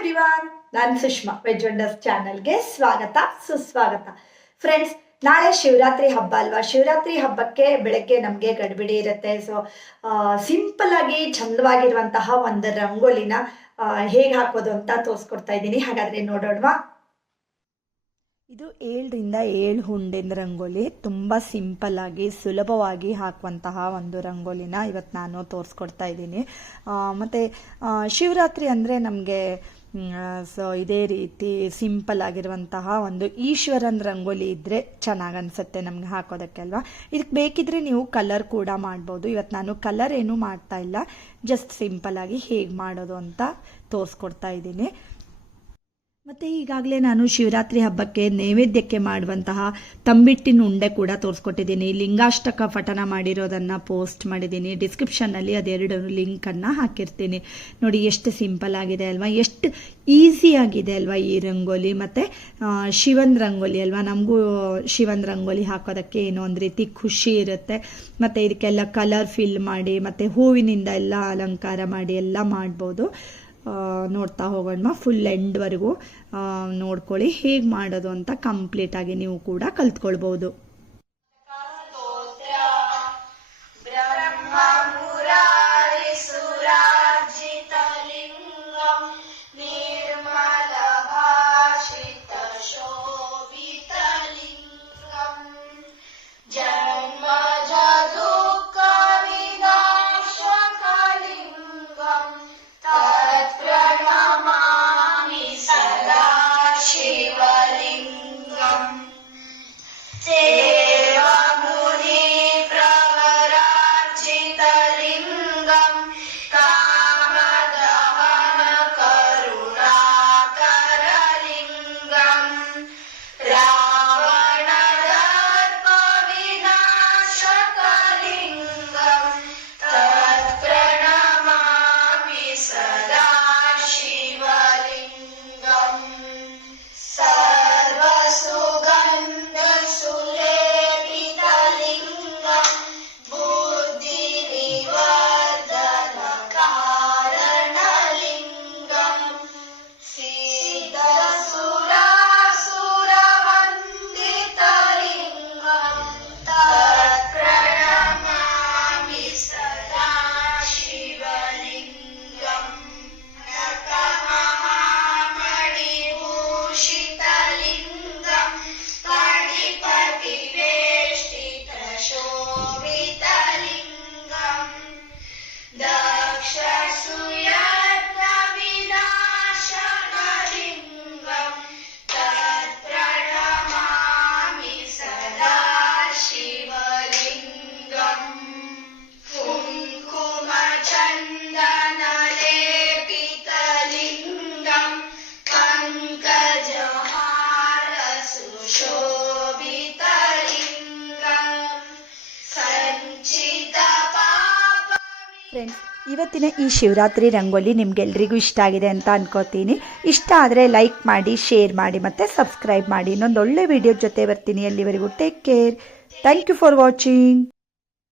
Everyone ನಾನು Sushma veg wonders ಚಾನಲ್ಗೆ ಸ್ವಾಗತ, ಸುಸ್ವಾಗತ. ಫ್ರೆಂಡ್ಸ್ ನಾಳೆ ಶಿವರಾತ್ರಿ ಹಬ್ಬ ಅಲ್ವಾ? ಶಿವರಾತ್ರಿ ಹಬ್ಬಕ್ಕೆ ಬೆಳಗ್ಗೆ ನಮಗೆ ಗಡ್ಬಿಡಿ ಇರುತ್ತೆ. ಸೊ ಸಿಂಪಲ್ ಆಗಿ ಚಂದವಾಗಿರುವಂತಹ ಒಂದು ರಂಗೋಲಿನ ಹೇಗೆ ಹಾಕೋದು ಅಂತ ತೋರಿಸ್ಕೊಡ್ತಾ ಇದ್ದೀನಿ. ಹಾಗಾದ್ರೆ ನೋಡೋಣವಾ? ಇದು ಏಳರಿಂದ ಏಳು ಹುಂಡಿನ ರಂಗೋಲಿ. ತುಂಬ ಸಿಂಪಲ್ ಆಗಿ, ಸುಲಭವಾಗಿ ಹಾಕುವಂತಹ ಒಂದು ರಂಗೋಲಿನ ಇವತ್ತು ನಾನು ತೋರಿಸ್ಕೊಡ್ತಾ ಇದ್ದೀನಿ. ಮತ್ತು ಶಿವರಾತ್ರಿ ಅಂದರೆ ನಮಗೆ ಸೊ ಇದೇ ರೀತಿ ಸಿಂಪಲ್ ಆಗಿರುವಂತಹ ಒಂದು ಈಶ್ವರನ್ ರಂಗೋಲಿ ಇದ್ದರೆ ಚೆನ್ನಾಗಿ ಅನ್ಸುತ್ತೆ ನಮ್ಗೆ ಹಾಕೋದಕ್ಕೆ ಅಲ್ವಾ? ಇದಕ್ಕೆ ಬೇಕಿದ್ರೆ ನೀವು ಕಲರ್ ಕೂಡ ಮಾಡ್ಬೋದು. ಇವತ್ತು ನಾನು ಕಲರ್ ಏನೂ ಮಾಡ್ತಾ ಇಲ್ಲ. ಜಸ್ಟ್ ಸಿಂಪಲ್ ಆಗಿ ಹೇಗೆ ಮಾಡೋದು ಅಂತ ತೋರಿಸ್ಕೊಡ್ತಾ ಇದ್ದೀನಿ. ಮತ್ತು ಈಗಾಗಲೇ ನಾನು ಶಿವರಾತ್ರಿ ಹಬ್ಬಕ್ಕೆ ನೈವೇದ್ಯಕ್ಕೆ ಮಾಡುವಂತಹ ತಂಬಿಟ್ಟಿನ ಉಂಡೆ ಕೂಡ ತೋರಿಸ್ಕೊಟ್ಟಿದ್ದೀನಿ. ಲಿಂಗಾಷ್ಟಕ ಪಠನ ಮಾಡಿರೋದನ್ನು ಪೋಸ್ಟ್ ಮಾಡಿದ್ದೀನಿ. ಡಿಸ್ಕ್ರಿಪ್ಷನ್ನಲ್ಲಿ ಅದೆರಡು ಲಿಂಕನ್ನು ಹಾಕಿರ್ತೀನಿ. ನೋಡಿ, ಎಷ್ಟು ಸಿಂಪಲ್ ಆಗಿದೆ ಅಲ್ವಾ? ಎಷ್ಟು ಆಗಿದೆ ಅಲ್ವಾ ಈ ರಂಗೋಲಿ? ಮತ್ತು ಶಿವನ್ ರಂಗೋಲಿ ಅಲ್ವಾ? ನಮಗೂ ಶಿವನ್ ರಂಗೋಲಿ ಹಾಕೋದಕ್ಕೆ ಏನೋ ಒಂದು ರೀತಿ ಖುಷಿ ಇರುತ್ತೆ. ಮತ್ತು ಇದಕ್ಕೆಲ್ಲ ಕಲರ್ ಫಿಲ್ ಮಾಡಿ, ಮತ್ತು ಹೂವಿನಿಂದ ಎಲ್ಲ ಅಲಂಕಾರ ಮಾಡಿ ಎಲ್ಲ ಮಾಡ್ಬೋದು. ನೋಡ್ತಾ ಹೋಗೋಣ ಫುಲ್ ಎಂಡ್ವರೆಗೂ ನೋಡ್ಕೊಳ್ಳಿ ಹೇಗೆ ಮಾಡೋದು ಅಂತ ಕಂಪ್ಲೀಟಾಗಿ ನೀವು ಕೂಡ ಕಲ್ತ್ಕೊಳ್ಬೋದು Sí. ಫ್ರೆಂಡ್ಸ್ ಇವತ್ತಿನ ಈ ಶಿವರಾತ್ರಿ ರಂಗೋಲಿ ನಿಮ್ಗೆಲ್ರಿಗೂ ಇಷ್ಟ ಆಗಿದೆ ಅಂತ ಅನ್ಕೋತೀನಿ. ಇಷ್ಟ ಆದರೆ ಲೈಕ್ ಮಾಡಿ ಶೇರ್ ಮಾಡಿ ಮತ್ತು ಸಬ್ಸ್ಕ್ರೈಬ್ ಮಾಡಿ. ಇನ್ನೊಂದು ಒಳ್ಳೆ ವಿಡಿಯೋ ಜೊತೆ ಬರ್ತೀನಿ. ಅಲ್ಲಿವರೆಗೂ take care thank you for watching